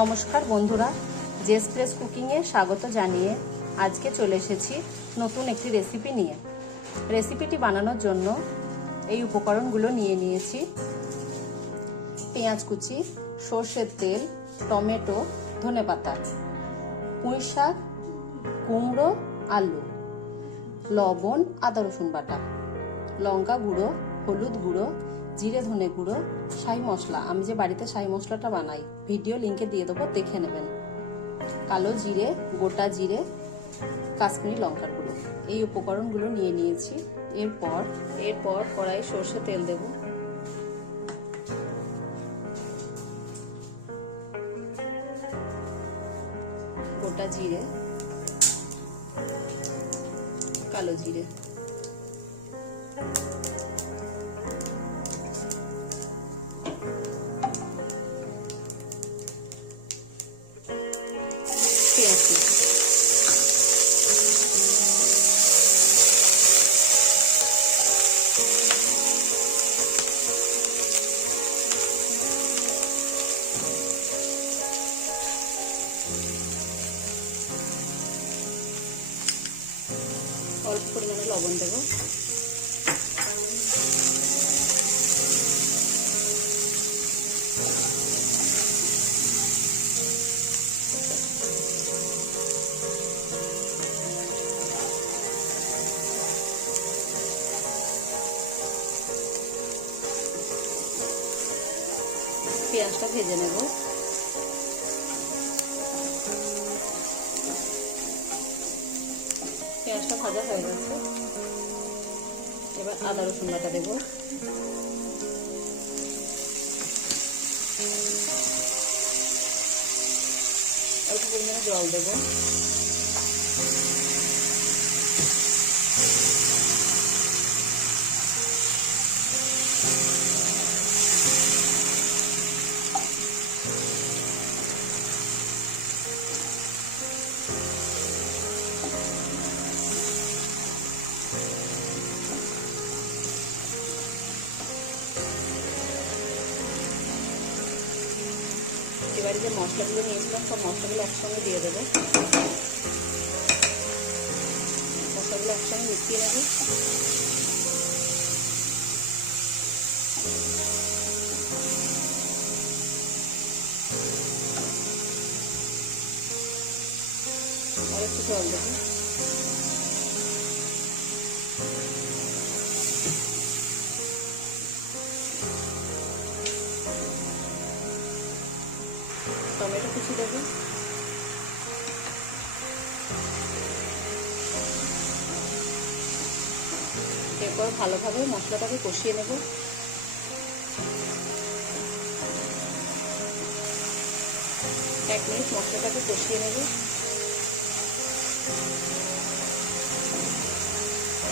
নমস্কার বন্ধুরা, জেসপ্রেস কুকিংয়ে স্বাগত জানিয়ে আজকে চলে এসেছি নতুন একটি রেসিপি নিয়ে। রেসিপিটি বানানোর জন্য এই উপকরণগুলো নিয়ে নিয়েছি: পেঁয়াজ কুচি, সর্ষের তেল, টমেটো, ধনেপাতা, পুঁই শাক, কুমড়ো, আলু, লবণ, আদা রসুন বাটা, লঙ্কা গুঁড়ো, হলুদ গুঁড়ো, জিরে ধনে গুঁড়ো, শাহি মশলা। আমি যে বাড়িতে শাহি মশলাটা বানাই, ভিডিও লিঙ্কে দিয়ে দেবো, দেখে নেবেন। কালো জিরে, গোটা জিরে, কাশ্মীরি লঙ্কার গুঁড়ো, এই উপকরণগুলো নিয়ে নিয়েছি। এরপর কড়াইয়ে সর্ষে তেল দেব। গোটা জিরে, কালো জিরে, পেঁয়াজ কুচি, অল্প পরিমাণে লবণ দেব। পেঁয়াজটা ভেজে নেব। পেঁয়াজটা ভাজা হয়ে গেছে, এবার আদা রসুন বাটা দেব। অল্প পরিমাণে জল দেব। এবারে যে মশলাগুলো নিয়েছিলাম, সব মশলাগুলো একসঙ্গে দিয়ে দেবো। মশলাগুলো একসঙ্গে মিশিয়ে নেব। আর একটু জল দেবো। টমেটো কুচি দেবো। এরপর ভালোভাবে মশলাটাকে কষিয়ে নেব। এক মিনিট মশলাটাকে কষিয়ে নেব।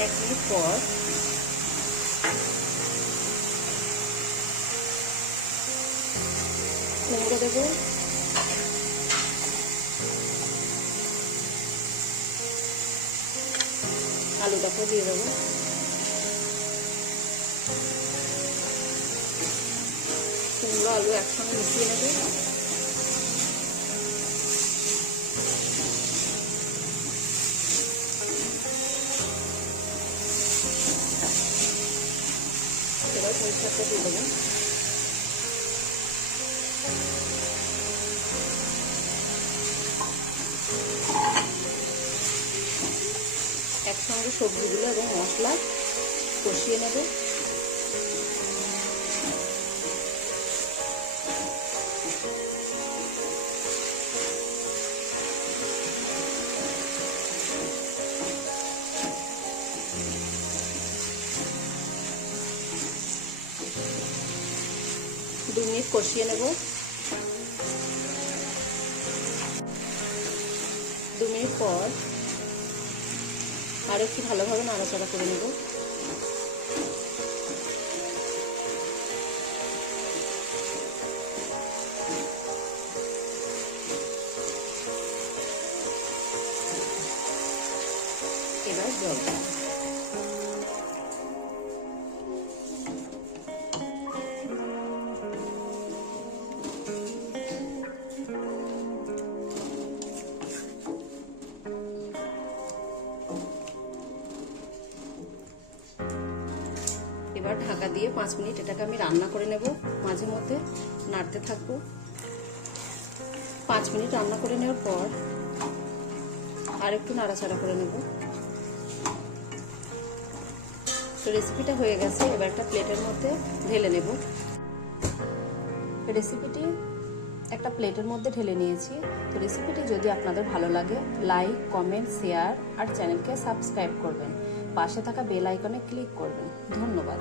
1 মিনিট পর কুমড়ো দেবো। আলুটাকেও দিয়ে দেবো। কুমড়ো আলু একসঙ্গে মিশিয়ে নেবে। এবার পুঁই শাকটা দিয়ে দেবো। একসঙ্গে সবজিগুলো এবং মশলা কষিয়ে নেব। 2 মিনিট কষিয়ে নেব। 2 মিনিট পর আর একটু ভালোভাবে নাড়াচাড়া করে নেব। এবার জল দেব। এবার ঢাকা দিয়ে 5 মিনিট এটাকে আমি রান্না করে নেব। মাঝে মধ্যে নাড়তে থাকবো। 5 মিনিট রান্না করে নেওয়ার পর আর একটু নাড়াচাড়া করে নেব। তো রেসিপিটা হয়ে গেছে, এবার একটা প্লেটের মধ্যে ঢেলে নেব। রেসিপিটি একটা প্লেটের মধ্যে ঢেলে নিয়েছি। তো রেসিপিটি যদি আপনাদের ভালো লাগে, লাইক, কমেন্ট, শেয়ার আর চ্যানেলকে সাবস্ক্রাইব করবেন। পাশে থাকা বেল আইকনে ক্লিক করবেন। ধন্যবাদ।